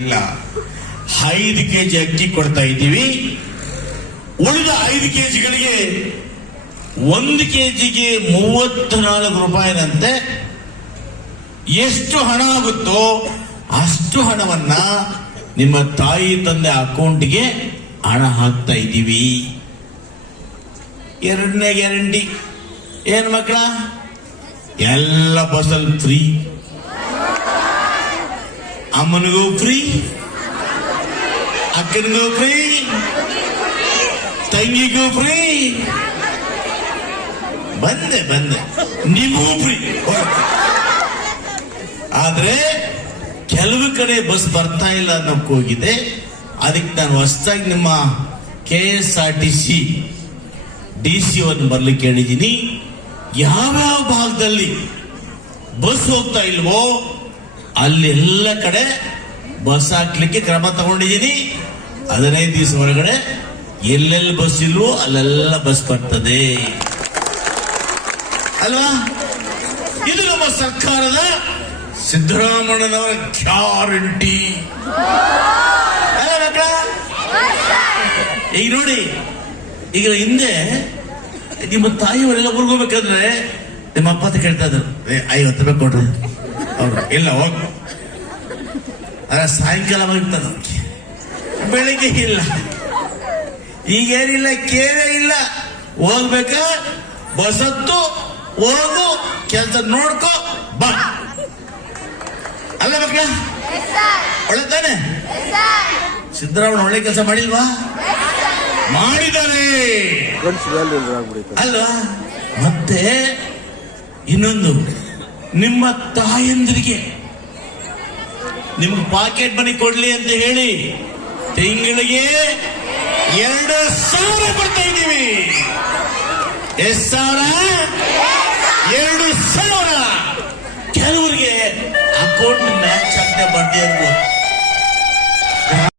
ಇಲ್ಲ, 5 ಕೆಜಿ ಅಕ್ಕಿ ಕೊಡ್ತಾ ಇದ್ದೀವಿ. ಉಳಿದ 5 ಕೆಜಿಗಳಿಗೆ 1 ಕೆಜಿಗೆ 34 ರೂಪಾಯಿನಂತೆ. ಎಷ್ಟು ಹಣ ಆಗುತ್ತೋ ಅಷ್ಟು ಹಣವನ್ನ ನಿಮ್ಮ ತಾಯಿ ತಂದೆ ಅಕೌಂಟ್ಗೆ ಹಣ ಹಾಕ್ತಾ ಇದ್ದೀವಿ. 2ನೇ ಗ್ಯಾರಂಟಿ ಏನ್ ಮಕ್ಕಳ? ಎಲ್ಲ ಬಸ್ಸಲ್ಲಿ ಫ್ರೀ, ಅಮ್ಮನಿಗೂ ಫ್ರೀ, ಅಕ್ಕನಿಗೂ ಫ್ರೀ, ತಂಗಿಗೂ ಫ್ರೀ, ಬಂದೆ ನಿಮಗೂ ಫ್ರೀ. ಆದ್ರೆ ಕೆಲವು ಕಡೆ ಬಸ್ ಬರ್ತಾ ಇಲ್ಲ ಅನ್ನೋಕ್ಕೋಗಿದೆ. ಅದಕ್ಕೆ ನಾನು ಹೊಸದಾಗಿ ನಿಮ್ಮ KSRTC DC ಅನ್ನು ಬರ್ಲಿಕ್ಕೆ ಹೇಳಿದ್ದೀನಿ. ಯಾವ್ಯಾವ ಭಾಗದಲ್ಲಿ ಬಸ್ ಹೋಗ್ತಾ ಇಲ್ವೋ ಅಲ್ಲೆಲ್ಲ ಕಡೆ ಬಸ್ ಹಾಕ್ಲಿಕ್ಕೆ ಕ್ರಮ ತಗೊಂಡಿದ್ದೀನಿ. 15 ದಿವಸ ಒಳಗಡೆ ಎಲ್ಲೆಲ್ಲಿ ಬಸ್ ಇಲ್ವೋ ಅಲ್ಲೆಲ್ಲ ಬಸ್ ಬರ್ತದೆ ಅಲ್ವಾ? ಇದು ನಮ್ಮ ಸರ್ಕಾರದ ಸಿದ್ದರಾಮಣ್ಣನವರ ಗ್ಯಾರಂಟಿ ಅಲ್ಲ ಮಕ್ಕಳ? ಈಗ ನೋಡಿ, ಈಗ ಹಿಂದೆ ನಿಮ್ಮ ತಾಯಿಯವರೆಲ್ಲ ಊರ್ಗೋಗ್ಬೇಕಾದ್ರೆ ನಿಮ್ಮ ಅಪ್ಪ ಅಂತ ಕೇಳ್ತಾ ಇದ್ರು, 50 ರೂಪಾಯಿ ಕೊಡ್ರಿ. ಅವ್ರು ಇಲ್ಲ ಹೋಗ್. ಸಾಯಂಕಾಲ ಬರ್ತದ, ಬೆಳಿಗ್ಗೆ ಇಲ್ಲ. ಈಗೇನಿಲ್ಲ, ಕೇರೇ ಇಲ್ಲ. ಹೋಗ್ಬೇಕ, ಬಸ್ ಹತ್ತು, ಹೋಗು, ಕೆಲಸ ನೋಡ್ಕೋ, ಬಾ. ಅಲ್ಲ ಮಕ್ಕಳ? ಒಳ್ಳೆ ತಾನೆ? ಸಿದ್ದರಾಮಯ್ಯ ಒಳ್ಳೆ ಕೆಲಸ ಮಾಡಿಲ್ವಾ? ಮಾಡಿದ್ದಾರೆ ಅಲ್ವಾ? ಮತ್ತೆ ಇನ್ನೊಂದು, ನಿಮ್ಮ ತಾಯಂದಿರಿಗೆ ನಿಮ್ಗೆ ಪಾಕೆಟ್ ಮನಿ ಕೊಡ್ಲಿ ಅಂತ ಹೇಳಿ ತಿಂಗಳಿಗೆ 2,000 ಕೊಡ್ತಾ ಇದ್ದೀವಿ. ಎಷ್ಟು ಸಾವಿರ? 2,000. ಕೆಲವರಿಗೆ ಅಕೌಂಟ್ ಮ್ಯಾಚ್ ಆಗದೆ ಬಡ್ಡಿ ಆಗ್ಬೋದು.